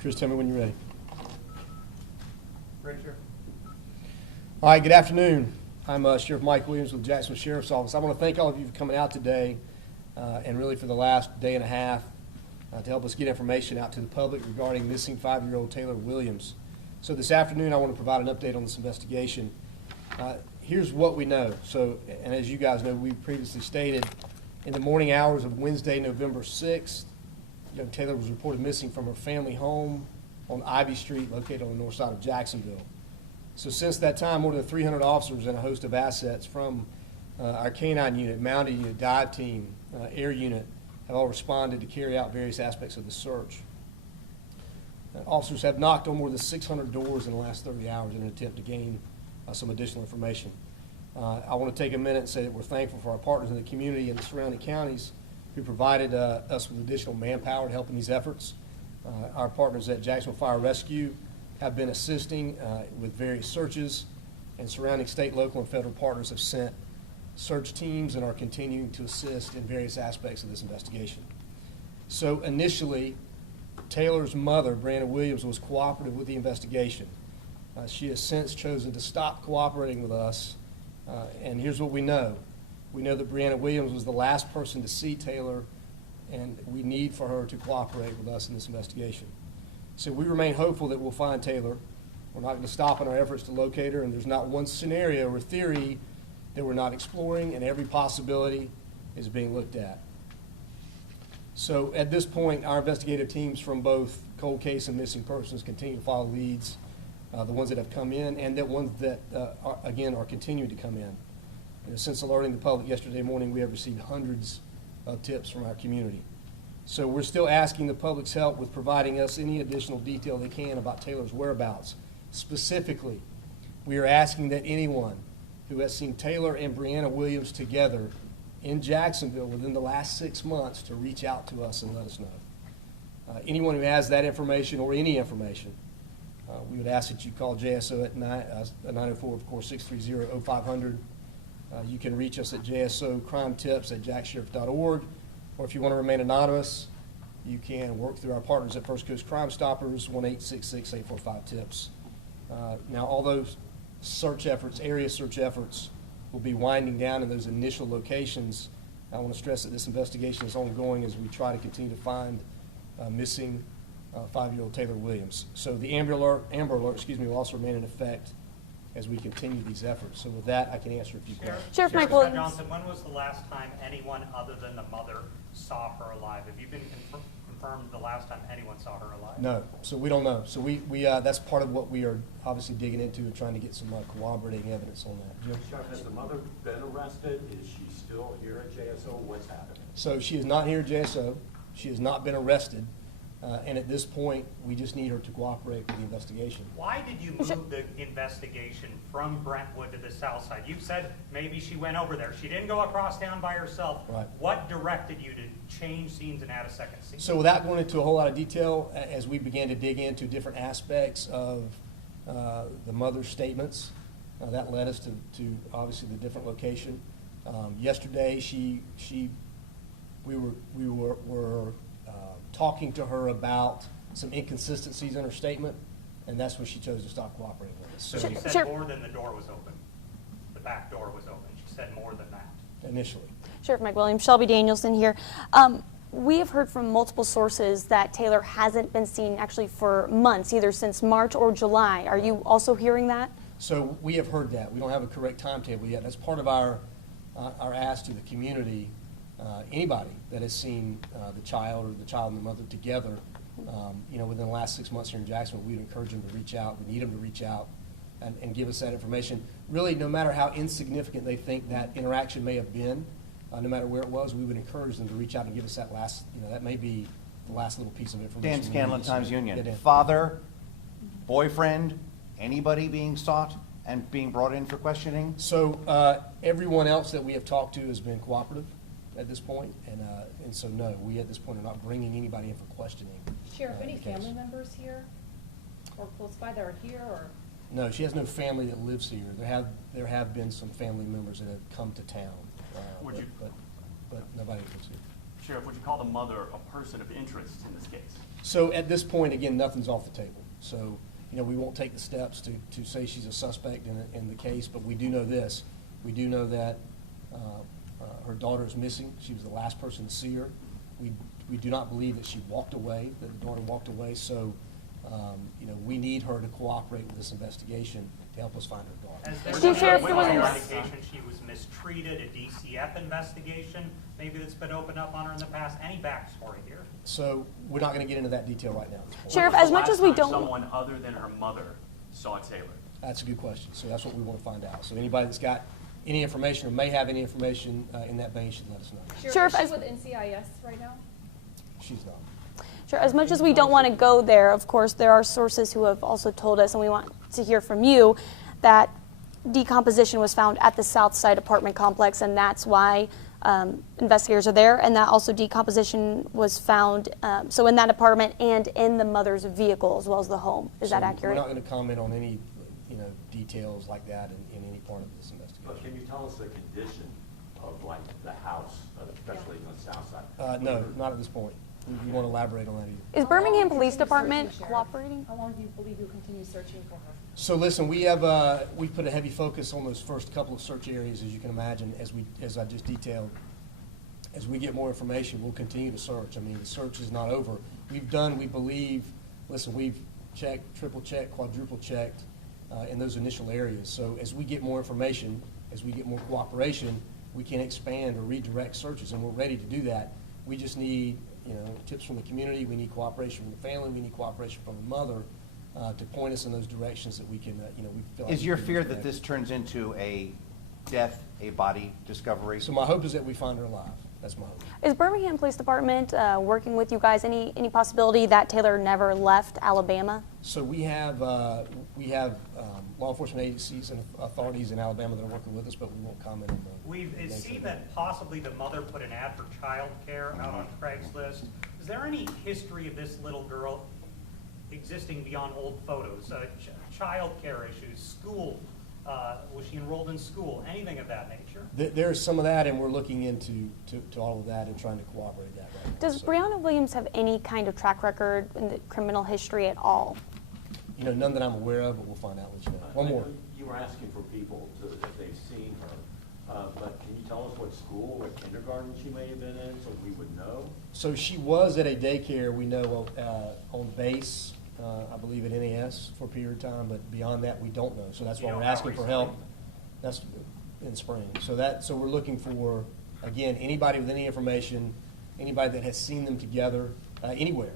Chris, tell me when you're ready. Richard. All right, good afternoon. I'm Sheriff Mike Williams with the Jacksonville Sheriff's Office. I want to thank all of you for coming out today and really for the last day and a half to help us get information out to the public regarding missing 5-year-old Taylor Williams. So this afternoon I want to provide an update on this investigation. Here's what we know. And as you guys know, we previously stated, in the morning hours of Wednesday, November 6th, young Taylor was reported missing from her family home on Ivy Street, located on the north side of Jacksonville. So since that time, more than 300 officers and a host of assets from our canine unit, mounted unit, dive team, air unit, have all responded to carry out various aspects of the search. Officers have knocked on more than 600 doors in the last 30 hours in an attempt to gain some additional information. I want to take a minute and say that we're thankful for our partners in the community and the surrounding counties who provided us with additional manpower to help in these efforts. Our partners at Jacksonville Fire Rescue have been assisting with various searches, and surrounding state, local, and federal partners have sent search teams and are continuing to assist in various aspects of this investigation. So initially, Taylor's mother, Brentwood Williams, was cooperative with the investigation. She has since chosen to stop cooperating with us, and here's what we know. We know that Brentwood Williams was the last person to see Taylor, and we need for her to cooperate with us in this investigation. So we remain hopeful that we'll find Taylor. We're not going to stop in our efforts to locate her, and there's not one scenario or theory that we're not exploring, and every possibility is being looked at. So at this point, our investigative teams from both cold case and missing persons continue to follow leads, the ones that have come in and the ones that, are continuing to come in. And since alerting the public yesterday morning, we have received hundreds of tips from our community. So we're still asking the public's help with providing us any additional detail they can about Taylor's whereabouts. Specifically, we are asking that anyone who has seen Taylor and Brentwood Williams together in Jacksonville within the last 6 months to reach out to us and let us know. Anyone who has that information or any information, we would ask that you call JSO at 904, of course, 630-0500. You can reach us at jsocrimetips@jacksheriff.org. Or if you want to remain anonymous, you can work through our partners at First Coast Crime Stoppers, 1-866-845-TIPS. Now, all those search efforts, area search efforts, will be winding down in those initial locations. I want to stress that this investigation is ongoing as we try to continue to find missing 5-year-old Taylor Williams. So the Amber Alert, will also remain in effect as we continue these efforts. So with that, I can answer a few questions. Sheriff Mike Williams. Johnson, when was the last time anyone other than the mother saw her alive? Have you been confirmed the last time anyone saw her alive? No, so we don't know. So we that's part of what we are obviously digging into and trying to get some corroborating evidence on that. Jim? Sheriff, has the mother been arrested? Is she still here at JSO? What's happening? So she is not here at JSO. She has not been arrested. And at this point, we just need her to cooperate with the investigation. Why did you move the investigation from Brentwood to the south side? You said maybe she went over there. She didn't go across town by herself. Right. What directed you to change scenes and add a second scene? So without going into a whole lot of detail, as we began to dig into different aspects of the mother's statements, that led us to obviously the different location. Yesterday, we were talking to her about some inconsistencies in her statement, and that's when she chose to stop cooperating with us. So she said more than the door was open. The back door was open. She said more than that. Initially. Sheriff Mike Williams, Shelby Danielson here. We have heard from multiple sources that Taylor hasn't been seen actually for months, either since March or July. Are you also hearing that? So we have heard that. We don't have a correct timetable yet. That's part of our ask to the community. Anybody that has seen the child or the child and the mother together, within the last 6 months here in Jacksonville, we'd encourage them to reach out. We need them to reach out and give us that information. Really, no matter how insignificant they think that interaction may have been, no matter where it was, we would encourage them to reach out and give us that last, that may be the last little piece of information. Dan Scanlon, Times Union. Yeah, father, boyfriend, anybody being sought and being brought in for questioning? So everyone else that we have talked to has been cooperative at this point, and so no, we at this point are not bringing anybody in for questioning. Sheriff, any family members here or close by that are here, or? No, she has no family that lives here. There have been some family members that have come to town, but nobody lives here. Sheriff, would you call the mother a person of interest in this case? So at this point, again, nothing's off the table. So, we won't take the steps to say she's a suspect in the case, but we do know this. We do know that her daughter is missing. She was the last person to see her. We do not believe that she walked away, that the daughter walked away. So, we need her to cooperate with this investigation to help us find her daughter. Has there Chief been Sheriff any Williams. indication she was mistreated, a DCF investigation, maybe that's been opened up on her in the past? Any backstory here? So we're not going to get into that detail right now at this point. Sheriff, When was as the much last as we time don't- someone other than her mother saw Taylor? That's a good question. So that's what we want to find out. So anybody that's got any information or may have any information in that vein should let us know. Sheriff, as- is she with NCIS right now? She's not. Sure, as much as we don't want to go there, of course, there are sources who have also told us, and we want to hear from you, that decomposition was found at the South Side apartment complex, and that's why investigators are there, and that also decomposition was found so in that apartment and in the mother's vehicle as well as the home. Is that So accurate? We're not going to comment on any details like that in any part of this But investigation. can you tell us the condition of like the house, especially on the south side? No, not at this point. We won't elaborate on that either. Is Birmingham Police Continue Department searching, Sheriff? cooperating? How long do you believe you'll continue searching for her? So listen, we've put a heavy focus on those first couple of search areas, as you can imagine, as I just detailed. As we get more information, we'll continue to search. I mean, the search is not over. We believe, we've checked, triple checked, quadruple checked in those initial areas. So as we get more information, as we get more cooperation, we can expand or redirect searches, and we're ready to do that. We just need, tips from the community. We need cooperation from the family. We need cooperation from the mother to point us in those directions that we can, we feel like Is we your can fear direct. that this turns into a death, a body discovery? So my hope is that we find her alive. That's my hope. Is Birmingham Police Department working with you guys? Any possibility that Taylor never left Alabama? So we have law enforcement agencies and authorities in Alabama that are working with us, but we won't comment on the. It nature seemed of that possibly the mother put an ad for childcare out on Craigslist. Is there any history of this little girl existing beyond old photos? Childcare issues, school, was she enrolled in school, anything of that nature? There's some of that, and we're looking into all of that and trying to corroborate that right now. Does So, Brianna Williams have any kind of track record in the criminal history at all? none that I'm aware of, but we'll find out. Let you know. One more. You were asking for people if they've seen her, but can you tell us what school, what kindergarten she may have been in, so we would know? So she was at a daycare we know on base, I believe at NAS for a period of time, but beyond that, we don't know. So that's why You we're know how asking for recently? help. That's in spring. So we're looking for, again, anybody with any information, anybody that has seen them together, anywhere,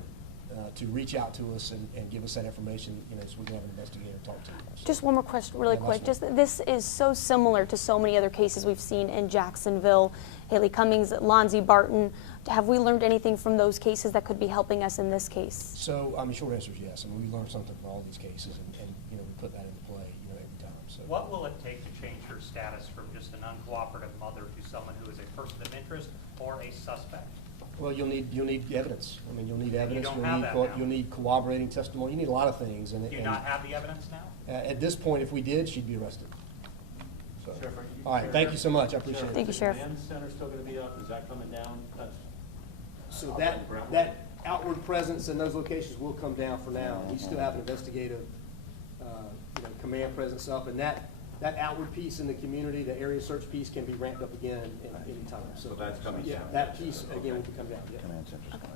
to reach out to us and give us that information, so we can have an investigator talk to them. So- Just one more question really Yeah, quick. last one. This is so similar to so many other cases we've seen in Jacksonville, Haley Cummings, Lonzie Barton. Have we learned anything from those cases that could be helping us in this case? So, short answer is yes. We learned something from all these cases, and we put that into play, every time. So, What will it take to change her status from just an uncooperative mother to someone who is a person of interest or a suspect? well, you'll need evidence. You'll need evidence. don't have that now. You'll need corroborating testimony. You need a lot of things. And Do you not have the evidence now? at this point, if we did, she'd be arrested. So, Sheriff, are you- all right. Thank you so much. I appreciate it. Thank you, Sheriff. Is the command center still gonna be up? Is that coming down? So Up that in Brentwood? that outward presence in those locations will come down for now. We still have an investigative, command presence up, and that outward piece in the community, the area search piece, can be ramped up again any time. So that's coming Yeah, soon. that piece again will come down. Yeah. Command center's coming.